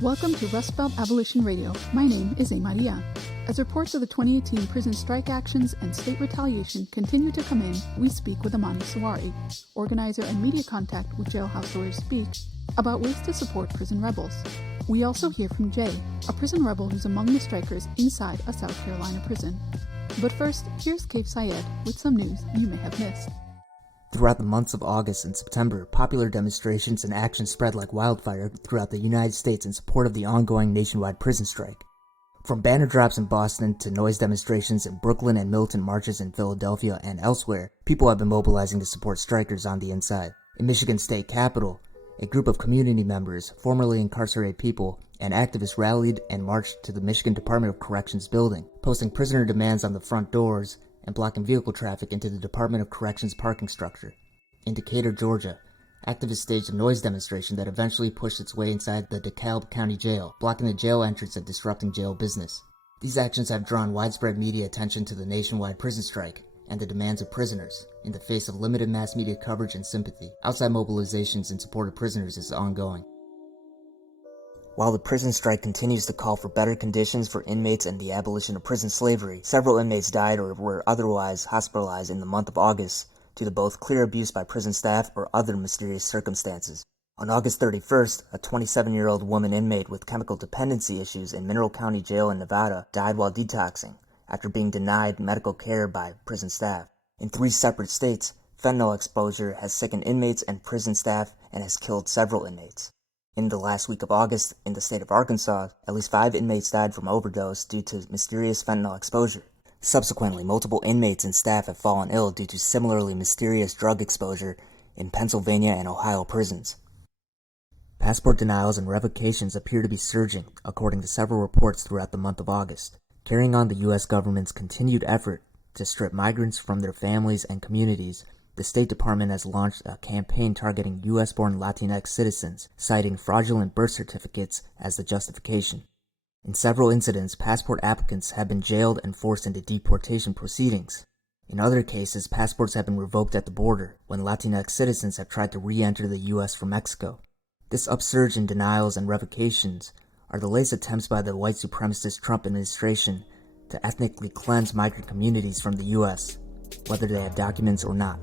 Welcome to Rustbelt Abolition Radio. My name is Amani. As reports of the 2018 prison strike actions and state retaliation continue to come in, we speak with Amani Sawari, organizer and media contact with Jailhouse Lawyers Speak, about ways to support prison rebels. We also hear from Jay, a prison rebel who's among the strikers inside a South Carolina prison. But first, here's Kaif Syed with some news you may have missed. Throughout the months of August and September, popular demonstrations and action spread like wildfire throughout the United States in support of the ongoing nationwide prison strike. From banner drops in Boston to noise demonstrations in Brooklyn and militant marches in Philadelphia and elsewhere, people have been mobilizing to support strikers on the inside. In Michigan State Capitol, a group of community members, formerly incarcerated people, and activists rallied and marched to the Michigan Department of Corrections building, posting prisoner demands on the front doors and blocking vehicle traffic into the Department of Corrections parking structure. In Decatur, Georgia, activists staged a noise demonstration that eventually pushed its way inside the DeKalb County Jail, blocking the jail entrance and disrupting jail business. These actions have drawn widespread media attention to the nationwide prison strike and the demands of prisoners, in the face of limited mass media coverage and sympathy. Outside mobilizations in support of prisoners is ongoing. While the prison strike continues to call for better conditions for inmates and the abolition of prison slavery, several inmates died or were otherwise hospitalized in the month of August due to both clear abuse by prison staff or other mysterious circumstances. On August 31st, a 27-year-old woman inmate with chemical dependency issues in Mineral County Jail in Nevada died while detoxing after being denied medical care by prison staff. In 3 separate states, fentanyl exposure has sickened inmates and prison staff and has killed several inmates. In the last week of August, in the state of Arkansas, at least 5 inmates died from overdose due to mysterious fentanyl exposure. Subsequently, multiple inmates and staff have fallen ill due to similarly mysterious drug exposure in Pennsylvania and Ohio prisons. Passport denials and revocations appear to be surging, according to several reports throughout the month of August. Carrying on the U.S. government's continued effort to strip migrants from their families and communities, the State Department has launched a campaign targeting U.S.-born Latinx citizens, citing fraudulent birth certificates as the justification. In several incidents, passport applicants have been jailed and forced into deportation proceedings. In other cases, passports have been revoked at the border when Latinx citizens have tried to re-enter the U.S. from Mexico. This upsurge in denials and revocations are the latest attempts by the white supremacist Trump administration to ethnically cleanse migrant communities from the U.S., whether they have documents or not.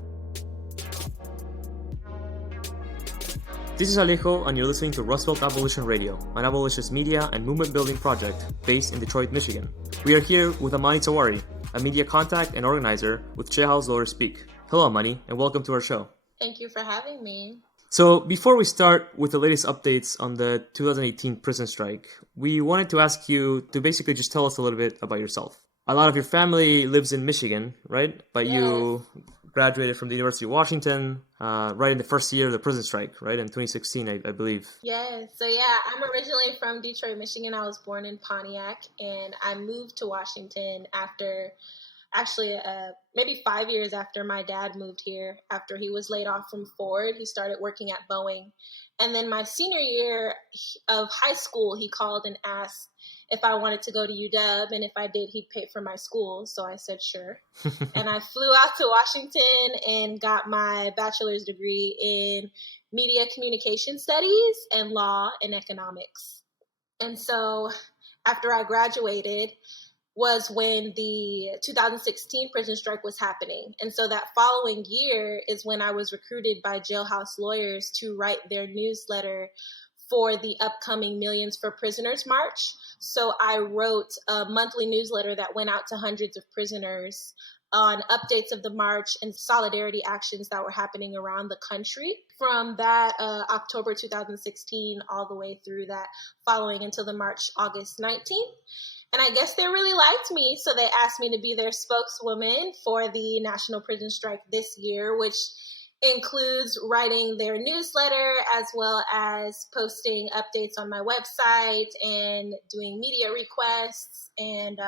This is Alejo, and you're listening to Rustbelt Abolition Radio, an abolitionist media and movement-building project based in Detroit, Michigan. We are here with Amani Sawari, a media contact and organizer with Jailhouse Lawyers Speak. Hello, Amani, and welcome to our show. Thank you for having me. So, before we start with the latest updates on the 2018 prison strike, we wanted to ask you to basically just tell us a little bit about yourself. A lot of your family lives in Michigan, right? But Yes. You graduated from the University of Washington right in the first year of the prison strike, right? In 2016, I believe. Yes. So, I'm originally from Detroit, Michigan. I was born in Pontiac, and I moved to Washington after, maybe 5 years after my dad moved here. After he was laid off from Ford, he started working at Boeing. And then my senior year of high school, he called and asked if I wanted to go to UW, and if I did, he'd pay for my school. So I said, sure. And I flew out to Washington and got my bachelor's degree in media communication studies and law and economics. And so after I graduated was when the 2016 prison strike was happening. And so that following year is when I was recruited by Jailhouse Lawyers to write their newsletter for the upcoming Millions for Prisoners March. So I wrote a monthly newsletter that went out to hundreds of prisoners on updates of the march and solidarity actions that were happening around the country from that October 2016 all the way through that following until the march August 19th. And I guess they really liked me, so they asked me to be their spokeswoman for the National Prison Strike this year, which includes writing their newsletter as well as posting updates on my website and doing media requests and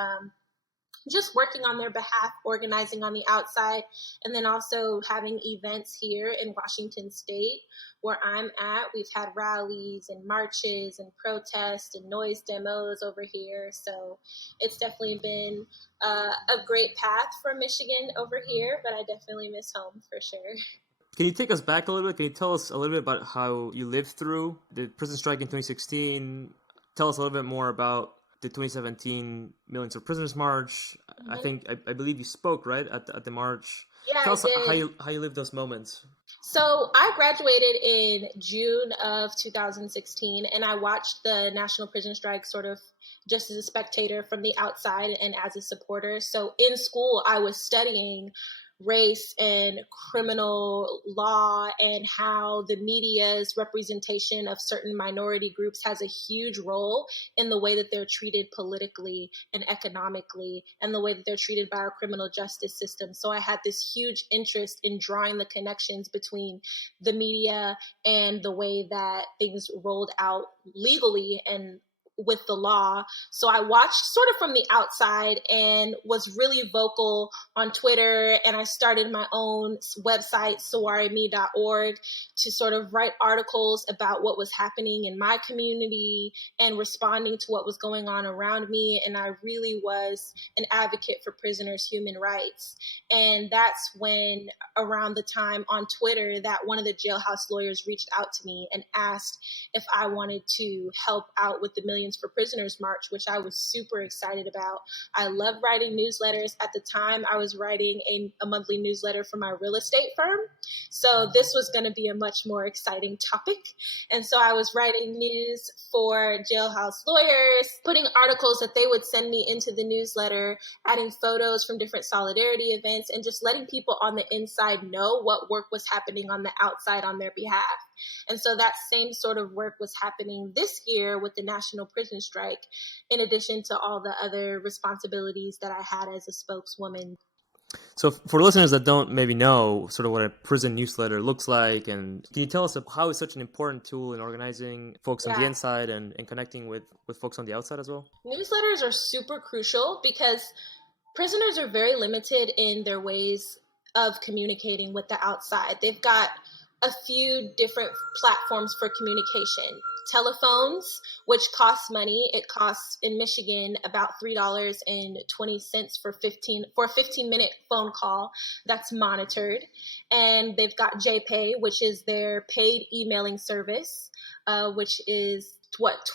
just working on their behalf, organizing on the outside, and then also having events here in Washington State where I'm at. We've had rallies and marches and protests and noise demos over here. So it's definitely been a great path for Michigan over here, but I definitely miss home for sure. Can you take us back a little bit? Can you tell us a little bit about how you lived through the prison strike in 2016, tell us a little bit more about the 2017 Millions of Prisoners March. I believe you spoke, right, at the march. Yeah, Tell us I did. how you lived those moments. So I graduated in June of 2016, and I watched the National Prison Strike sort of just as a spectator from the outside and as a supporter. So in school, I was studying race and criminal law and how the media's representation of certain minority groups has a huge role in the way that they're treated politically and economically and the way that they're treated by our criminal justice system. So I had this huge interest in drawing the connections between the media and the way that things rolled out legally and with the law. So I watched sort of from the outside and was really vocal on Twitter. And I started my own website, sawarime.org, to sort of write articles about what was happening in my community and responding to what was going on around me. And I really was an advocate for prisoners' human rights. And that's when, around the time on Twitter, that one of the jailhouse lawyers reached out to me and asked if I wanted to help out with the Millions for Prisoners March, which I was super excited about. I love writing newsletters. At the time, I was writing a monthly newsletter for my real estate firm. So this was going to be a much more exciting topic. And so I was writing news for Jailhouse Lawyers, putting articles that they would send me into the newsletter, adding photos from different solidarity events, and just letting people on the inside know what work was happening on the outside on their behalf. And so that same sort of work was happening this year with the National Prison Strike, in addition to all the other responsibilities that I had as a spokeswoman. So for listeners that don't maybe know sort of what a prison newsletter looks like, and can you tell us how it's such an important tool in organizing folks on the inside and connecting with folks on the outside as well? Newsletters are super crucial because prisoners are very limited in their ways of communicating with the outside. They've got a few different platforms for communication. Telephones, which costs money. It costs in Michigan about $3.20 for a 15-minute phone call that's monitored. And they've got JPay, which is their paid emailing service, which is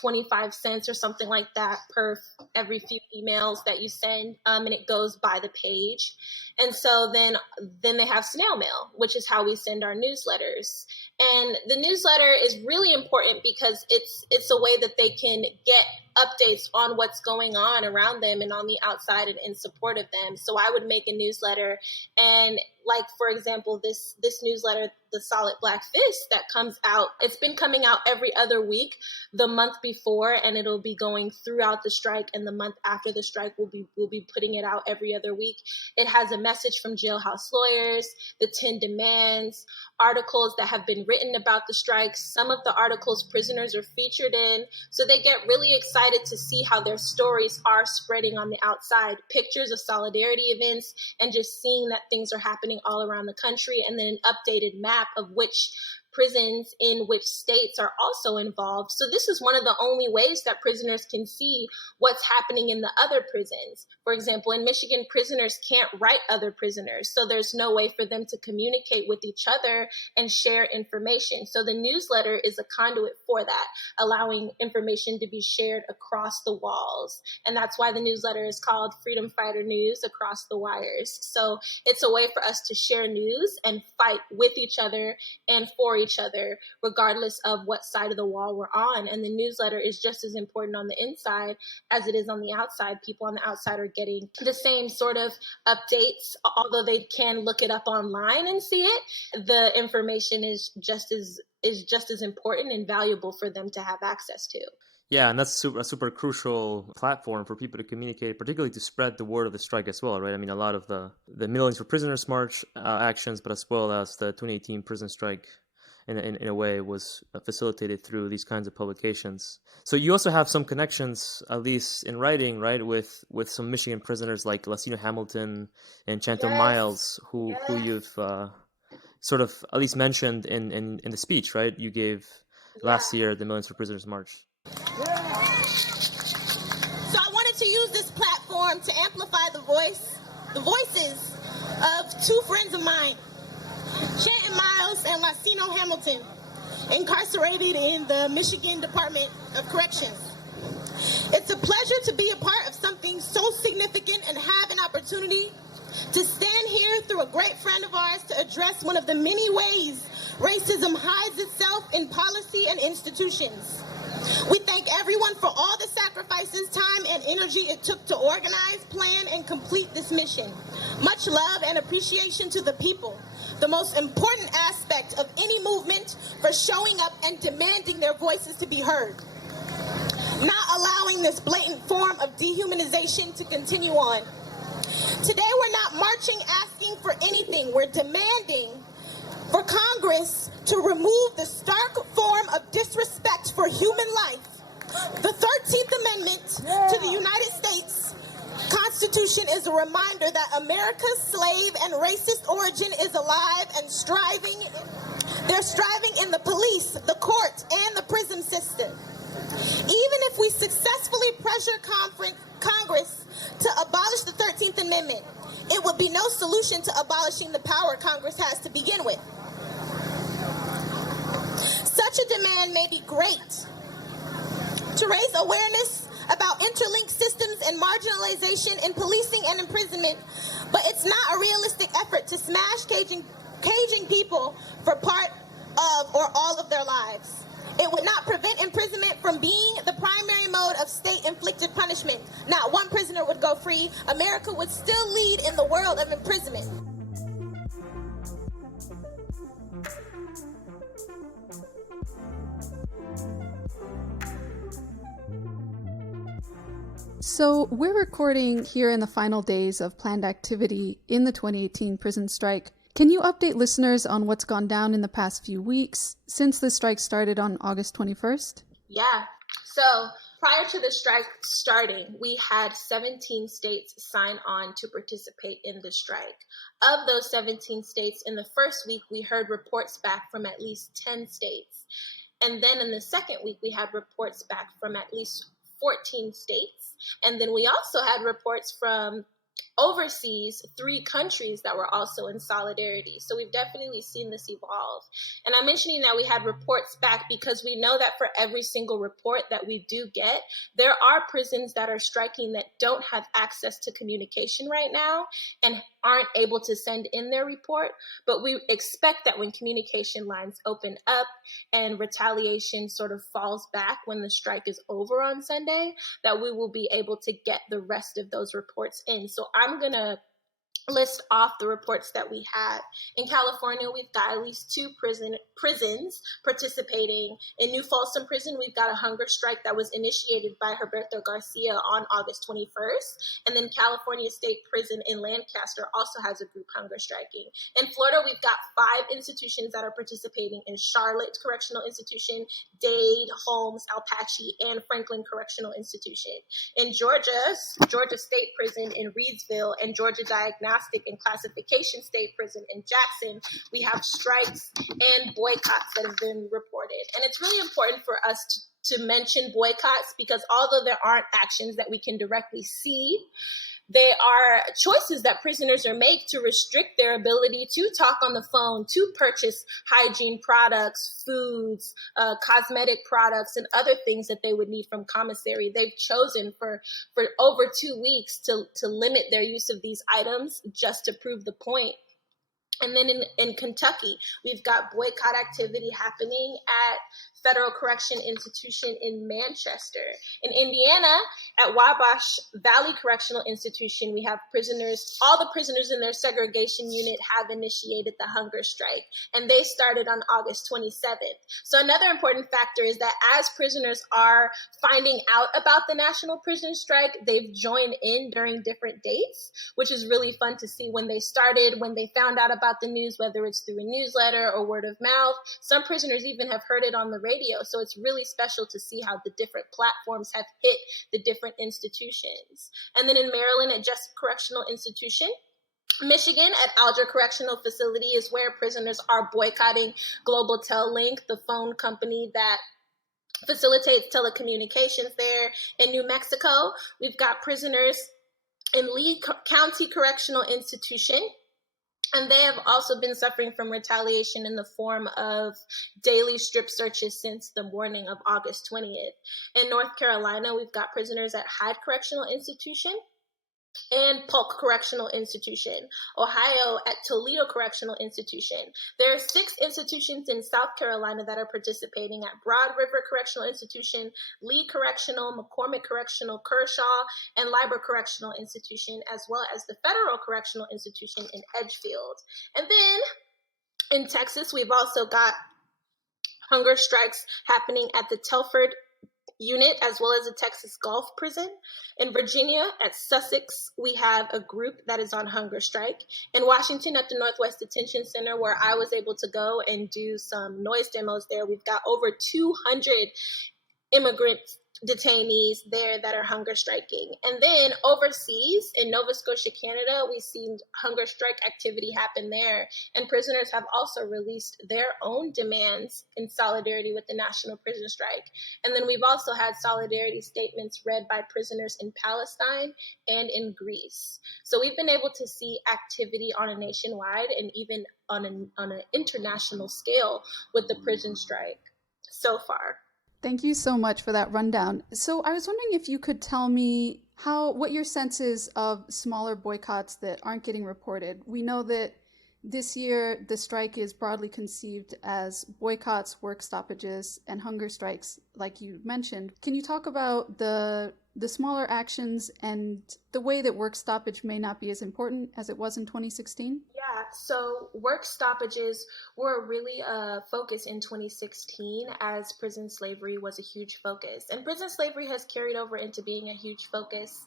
25 cents or something like that per every few emails that you send, and it goes by the page. And so then they have snail mail, which is how we send our newsletters. And the newsletter is really important because it's a way that they can get updates on what's going on around them and on the outside and in support of them. So I would make a newsletter, and like, for example, this newsletter, The Solid Black Fist, that comes out, it's been coming out every other week the month before, and it'll be going throughout the strike, and the month after the strike we'll be putting it out every other week. It has a message from Jailhouse Lawyers, the 10 demands, articles that have been written about the strike. Some of the articles prisoners are featured in, so they get really excited to see how their stories are spreading on the outside, pictures of solidarity events, and just seeing that things are happening all around the country, and then an updated map of which prisons in which states are also involved. So this is one of the only ways that prisoners can see what's happening in the other prisons. For example, in Michigan, prisoners can't write other prisoners, so there's no way for them to communicate with each other and share information. So the newsletter is a conduit for that, allowing information to be shared across the walls. And that's why the newsletter is called Freedom Fighter News Across the Wires. So it's a way for us to share news and fight with each other and for each other, regardless of what side of the wall we're on. And the newsletter is just as important on the inside as it is on the outside. People on the outside are getting the same sort of updates, although they can look it up online and see it. The information is just as important and valuable for them to have access to. Yeah, and that's a super crucial platform for people to communicate, particularly to spread the word of the strike as well, right? I mean, a lot of the Millions for Prisoners March actions, but as well as the 2018 prison strike in a way was facilitated through these kinds of publications. So you also have some connections, at least in writing, right, with some Michigan prisoners like Latino Hamilton and Chantel Miles, who you've sort of at least mentioned in the speech, right, you gave last year at the Millions for Prisoners March. So I wanted to use this platform to amplify the voices of two friends of mine, Chantel Miles and Latino Hamilton, incarcerated in the Michigan Department of Corrections. one of the many ways racism hides itself in policy and institutions. We thank everyone for all the sacrifices, time, and energy it took to organize, plan, and complete this mission. Much love and appreciation to the people, the most important aspect of any movement, for showing up and demanding their voices to be heard. Not allowing this blatant form of dehumanization to continue on. Today we're not marching asking for anything. We're demanding for Congress to remove the stark form of disrespect for human life. The 13th Amendment to the United States Constitution is a reminder that America's slave and racist origin is alive and striving. They're striving in the police, the court, and the prison system. Even if we successfully pressure Congress to abolish the 13th Amendment, it would be no solution to abolishing the power Congress has to begin with. Such a demand may be great to raise awareness about interlinked systems and marginalization in policing and imprisonment, but it's not a realistic effort to smash caging people for part of or all of their lives. It would not prevent imprisonment from being the primary mode of state-inflicted punishment. Not one prisoner would go free. America would still lead in the world of imprisonment. So we're recording here in the final days of planned activity in the 2018 prison strike. Can you update listeners on what's gone down in the past few weeks since the strike started on August 21st? Yeah. So prior to the strike starting, we had 17 states sign on to participate in the strike. Of those 17 states, in the first week, we heard reports back from at least 10 states. And then in the second week, we had reports back from at least 14 states. And then we also had reports from overseas 3 countries that were also in solidarity. So we've definitely seen this evolve. And I'm mentioning that we had reports back because we know that for every single report that we do get, there are prisons that are striking that don't have access to communication right now and aren't able to send in their report. But we expect that when communication lines open up and retaliation sort of falls back when the strike is over on Sunday, that we will be able to get the rest of those reports in. So I'm going to list off the reports that we have. In California, we've got at least 2 prisons participating. In New Folsom Prison, we've got a hunger strike that was initiated by Herberto Garcia on August 21st. And then California State Prison in Lancaster also has a group hunger striking. In Florida, we've got 5 institutions that are participating in Charlotte Correctional Institution, Dade, Holmes, Alpatchy, and Franklin Correctional Institution. In Georgia State Prison in Reedsville, and Georgia Diagnostic and Classification State Prison in Jackson, we have strikes and boycotts that have been reported. And it's really important for us to mention boycotts because although there aren't actions that we can directly see, they are choices that prisoners are make to restrict their ability to talk on the phone, to purchase hygiene products, foods, cosmetic products, and other things that they would need from commissary. They've chosen for over 2 weeks to limit their use of these items just to prove the point. And then in Kentucky, we've got boycott activity happening at Federal Correction Institution in Manchester. In Indiana, at Wabash Valley Correctional Institution, we have all the prisoners in their segregation unit have initiated the hunger strike, and they started on August 27th. So another important factor is that as prisoners are finding out about the national prison strike, they've joined in during different dates, which is really fun to see when they started, when they found out about the news, whether it's through a newsletter or word of mouth. Some prisoners even have heard it on the radio. So it's really special to see how the different platforms have hit the different institutions. And then in Maryland at Jessup Correctional Institution, Michigan at Alger Correctional Facility is where prisoners are boycotting Global Tel-Link, the phone company that facilitates telecommunications there. In New Mexico, we've got prisoners in Lee County Correctional Institution. And they have also been suffering from retaliation in the form of daily strip searches since the morning of August 20th. In North Carolina, we've got prisoners at Hyde Correctional Institution. and Polk Correctional Institution, Ohio at Toledo Correctional Institution. There are 6 institutions in South Carolina that are participating at Broad River Correctional Institution, Lee Correctional, McCormick Correctional, Kershaw, and Liber Correctional Institution, as well as the Federal Correctional Institution in Edgefield. And then in Texas, we've also got hunger strikes happening at the Telford unit as well as the Texas Gulf Prison. In Virginia at Sussex, we have a group that is on hunger strike. In Washington at the Northwest Detention Center, where I was able to go and do some noise demos there, we've got over 200 immigrant detainees there that are hunger striking. And then overseas in Nova Scotia, Canada, we've seen hunger strike activity happen there. And prisoners have also released their own demands in solidarity with the national prison strike. And then we've also had solidarity statements read by prisoners in Palestine and in Greece. So we've been able to see activity on a nationwide and even on an international scale with the prison strike so far. Thank you so much for that rundown. So I was wondering if you could tell me what your sense is of smaller boycotts that aren't getting reported. We know that this year the strike is broadly conceived as boycotts, work stoppages, and hunger strikes, like you mentioned. Can you talk about the smaller actions and the way that work stoppage may not be as important as it was in 2016? Yeah, so work stoppages were really a focus in 2016 as prison slavery was a huge focus. And prison slavery has carried over into being a huge focus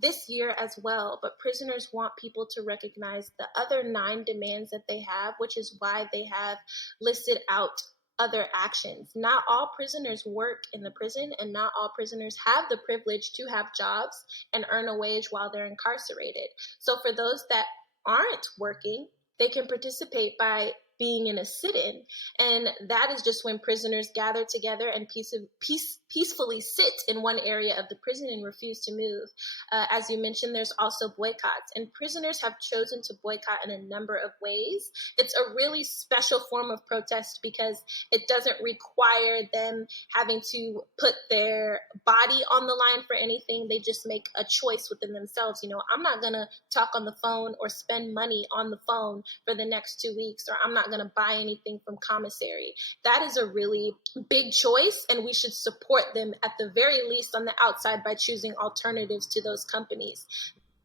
this year as well. But prisoners want people to recognize the other 9 demands that they have, which is why they have listed out other actions. Not all prisoners work in the prison, and not all prisoners have the privilege to have jobs and earn a wage while they're incarcerated. So for those that aren't working, they can participate by being in a sit-in. And that is just when prisoners gather together and peacefully sit in one area of the prison and refuse to move. As you mentioned, there's also boycotts, and prisoners have chosen to boycott in a number of ways. It's a really special form of protest because it doesn't require them having to put their body on the line for anything. They just make a choice within themselves. You know, I'm not going to talk on the phone or spend money on the phone for the next 2 weeks, or I'm not going to buy anything from commissary. That is a really big choice, and we should support them at the very least on the outside by choosing alternatives to those companies.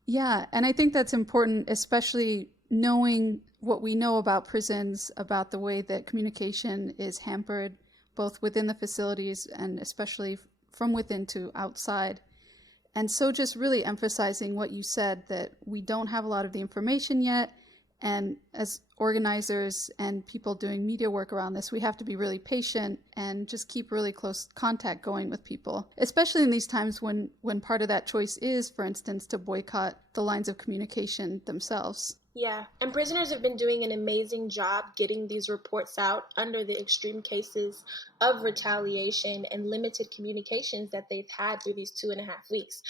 Yeah, and I think that's important, especially knowing what we know about prisons, about the way that communication is hampered, both within the facilities and especially from within to outside. And so just really emphasizing what you said, that we don't have a lot of the information yet. And as organizers and people doing media work around this, we have to be really patient and just keep really close contact going with people, especially in these times when part of that choice is, for instance, to boycott the lines of communication themselves. Yeah, and prisoners have been doing an amazing job getting these reports out under the extreme cases of retaliation and limited communications that they've had through these 2.5 weeks.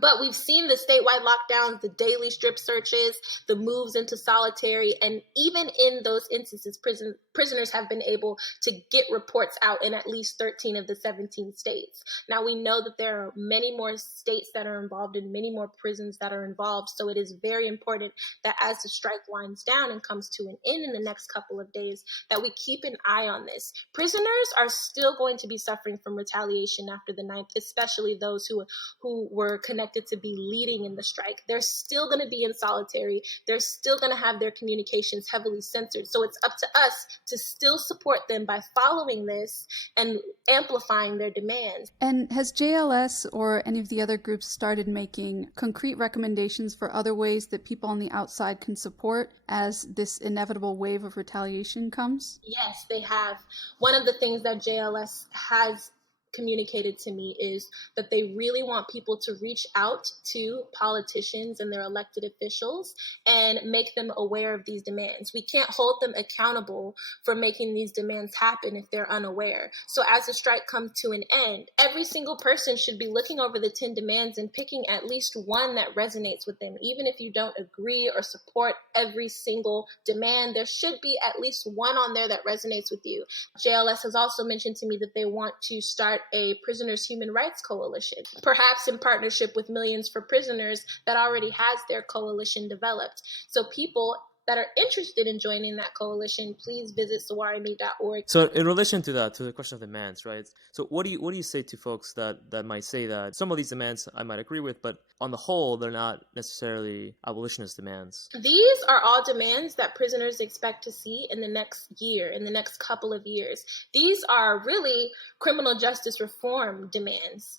But we've seen the statewide lockdowns, the daily strip searches, the moves into solitary, and even in those instances, prisoners have been able to get reports out in at least 13 of the 17 states. Now, we know that there are many more states that are involved and many more prisons that are involved, so it is very important that as the strike winds down and comes to an end in the next couple of days, that we keep an eye on this. Prisoners are still going to be suffering from retaliation after the 9th, especially those who were connected to be leading in the strike. They're still going to be in solitary. They're still going to have their communications heavily censored. So it's up to us to still support them by following this and amplifying their demands. And has JLS or any of the other groups started making concrete recommendations for other ways that people on the outside can support as this inevitable wave of retaliation comes? Yes, they have. One of the things that JLS has communicated to me is that they really want people to reach out to politicians and their elected officials and make them aware of these demands. We can't hold them accountable for making these demands happen if they're unaware. So as the strike comes to an end, every single person should be looking over the 10 demands and picking at least one that resonates with them. Even if you don't agree or support every single demand, there should be at least one on there that resonates with you. JLS has also mentioned to me that they want to start a prisoners' human rights coalition, perhaps in partnership with Millions for Prisoners that already has their coalition developed. So people that are interested in joining that coalition, please visit sawarime.org. So in relation to that, to the question of demands, right? So what do you say to folks that might say that some of these demands I might agree with, but on the whole, they're not necessarily abolitionist demands? These are all demands that prisoners expect to see in the next year, in the next couple of years. These are really criminal justice reform demands.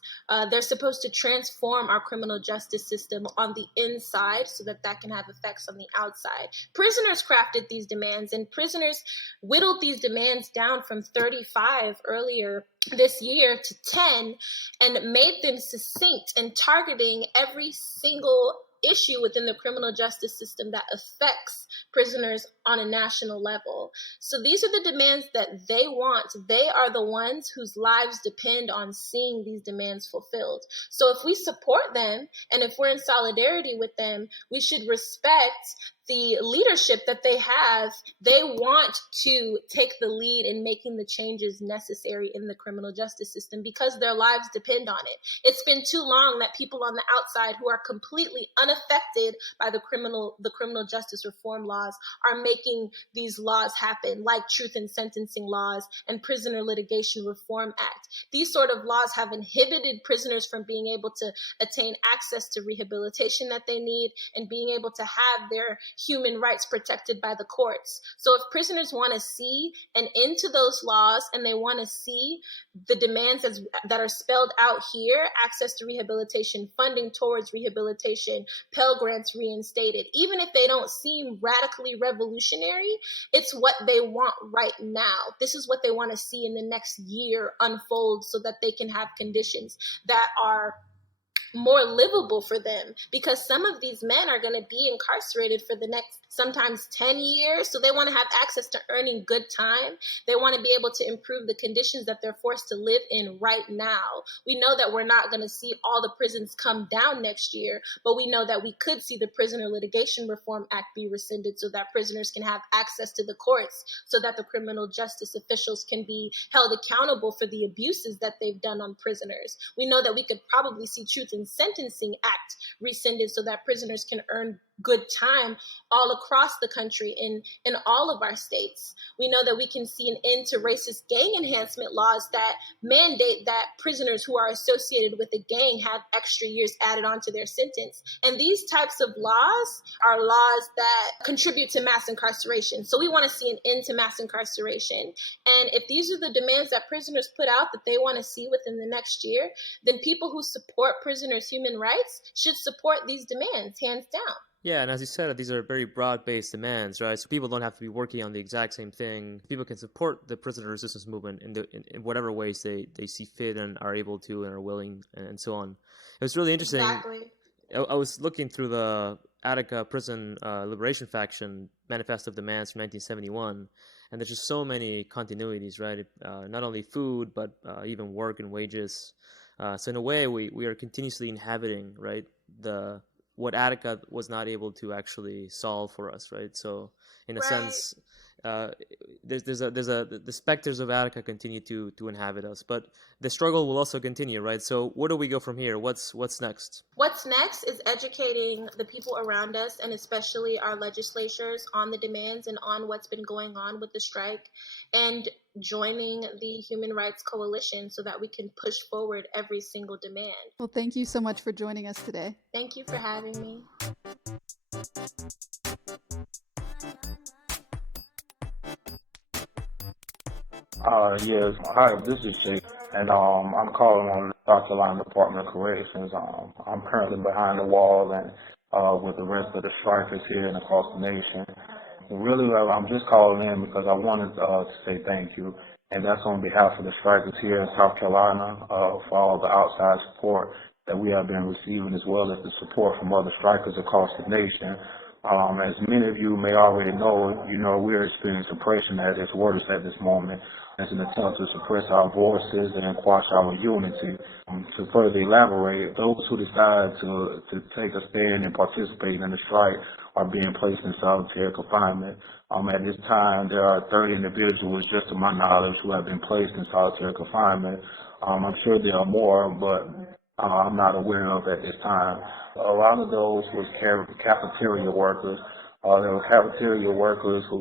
They're supposed to transform our criminal justice system on the inside so that that can have effects on the outside. Prisoners crafted these demands, and prisoners whittled these demands down from 35 earlier this year to 10 and made them succinct and targeting every single issue within the criminal justice system that affects prisoners on a national level. So these are the demands that they want. They are the ones whose lives depend on seeing these demands fulfilled. So if we support them and if we're in solidarity with them, we should respect the leadership that they have. They want to take the lead in making the changes necessary in the criminal justice system because their lives depend on it. It's been too long that people on the outside who are completely unaffected by the criminal justice reform laws are making these laws happen, like Truth in Sentencing laws and Prisoner Litigation Reform Act. These sort of laws have inhibited prisoners from being able to attain access to rehabilitation that they need and being able to have their human rights protected by the courts. So if prisoners want to see an end to those laws and they want to see the demands that are spelled out here, access to rehabilitation, funding towards rehabilitation, Pell Grants reinstated, even if they don't seem radically revolutionary, it's what they want right now. This is what they want to see in the next year unfold so that they can have conditions that are more livable for them, because some of these men are going to be incarcerated for the next sometimes 10 years. So they want to have access to earning good time. They want to be able to improve the conditions that they're forced to live in right now. We know that we're not going to see all the prisons come down next year, but we know that we could see the Prisoner Litigation Reform Act be rescinded so that prisoners can have access to the courts, so that the criminal justice officials can be held accountable for the abuses that they've done on prisoners. We know that we could probably see Truth in Sentencing Act rescinded so that prisoners can earn good time all across the country in all of our states. We know that we can see an end to racist gang enhancement laws that mandate that prisoners who are associated with a gang have extra years added onto their sentence. And these types of laws are laws that contribute to mass incarceration. So we want to see an end to mass incarceration. And if these are the demands that prisoners put out that they want to see within the next year, then people who support prisoners' human rights should support these demands, hands down. Yeah, and as you said, these are very broad-based demands, right? So people don't have to be working on the exact same thing. People can support the prisoner resistance movement in whatever ways they see fit and are able to and are willing and so on. It was really interesting. Exactly. I was looking through the Attica Prison Liberation Faction Manifesto of Demands from 1971, and there's just so many continuities, right? Not only food, but even work and wages. So in a way, we are continuously inhabiting, right, what Attica was not able to actually solve for us, right? So in a sense, the specters of Attica continue to inhabit us, but the struggle will also continue, right? So where do we go from here? What's next? What's next is educating the people around us, and especially our legislatures, on the demands and on what's been going on with the strike, and joining the Human Rights Coalition so that we can push forward every single demand. Well, thank you so much for joining us today. Thank you for having me. Yes. Hi, this is Jake, and I'm calling on the South Carolina Department of Corrections. I'm currently behind the wall and with the rest of the strikers here and across the nation. Really, I'm just calling in because I wanted to say thank you, and that's on behalf of the strikers here in South Carolina for all the outside support that we have been receiving, as well as the support from other strikers across the nation. As many of you may already know, we're experiencing suppression at its worst at this moment as an attempt to suppress our voices and quash our unity. To further elaborate, those who decide to take a stand and participate in the strike are being placed in solitary confinement. At this time, there are 30 individuals, just to my knowledge, who have been placed in solitary confinement. I'm sure there are more, but I'm not aware of at this time. A lot of those was cafeteria workers. There were cafeteria workers who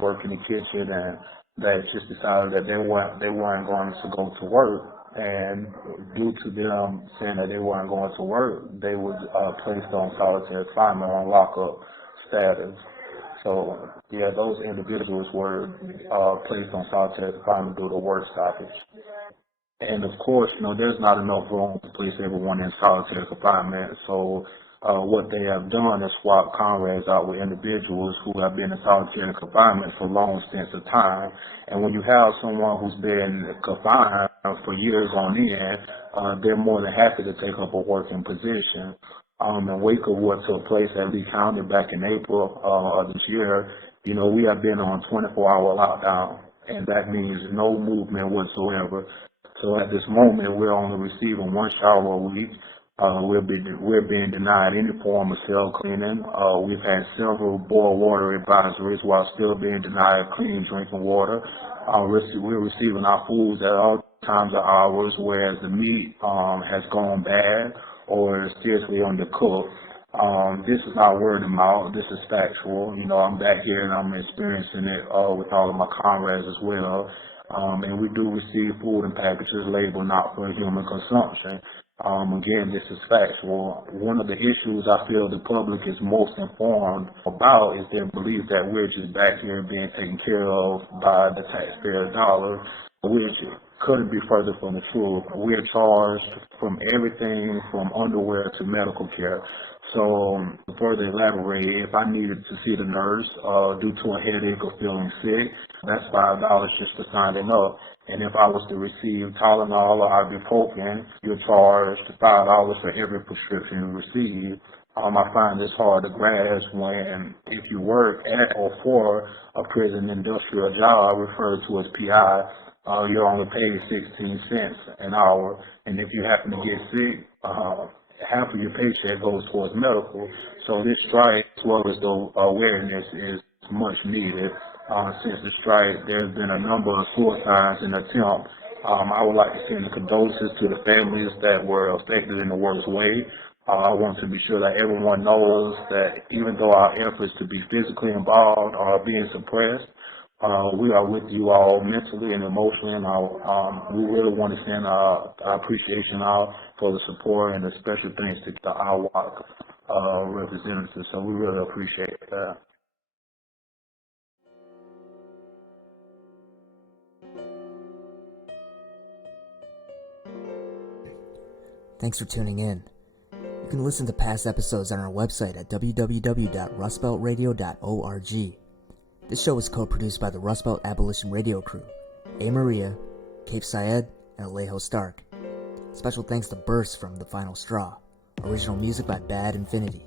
work in the kitchen and that just decided that they weren't going to go to work, and due to them saying that they weren't going to work, they were placed on solitary confinement or on lockup status. So yeah, those individuals were placed on solitary confinement due to work stoppage. And of course, there's not enough room to place everyone in solitary confinement. So what they have done is swap comrades out with individuals who have been in solitary confinement for long stints of time. And when you have someone who's been confined for years on end, they're more than happy to take up a working position. In wake of what took place at Lee County back in April of this year, we have been on 24-hour lockdown, and that means no movement whatsoever. So at this moment, we're only receiving 1 shower a week. We're being denied any form of cell cleaning. We've had several boil water advisories while still being denied clean drinking water. We're receiving our foods at all times of hours, whereas the meat has gone bad or is seriously undercooked. This is not word of mouth. This is factual. I'm back here and I'm experiencing it with all of my comrades as well. And we do receive food and packages labeled not for human consumption. Again, this is factual. One of the issues I feel the public is most informed about is their belief that we're just back here being taken care of by the taxpayer dollar, which couldn't be further from the truth. We're charged from everything from underwear to medical care. So to further elaborate, if I needed to see the nurse due to a headache or feeling sick, that's $5 just to sign it up. And if I was to receive Tylenol or ibuprofen, you're charged $5 for every prescription you receive. I find this hard to grasp when if you work at or for a prison industrial job referred to as PI, you're only paid 16 cents an hour. And if you happen to get sick, half of your paycheck goes towards medical. So this strike, as well as the awareness, is much needed. Since the strike, there's been a number of suicides in attempt. I would like to send condolences to the families that were affected in the worst way. I want to be sure that everyone knows that even though our efforts to be physically involved are being suppressed, we are with you all mentally and emotionally, and we really want to send our appreciation out for the support and the special thanks to the IWOC representatives. So we really appreciate that. Thanks for tuning in. You can listen to past episodes on our website at www.rustbeltradio.org. This show is co-produced by the Rustbelt Abolition Radio crew, A. Maria, Cape Syed, and Alejo Stark. Special thanks to Burst from The Final Straw. Original music by Bad Infinity.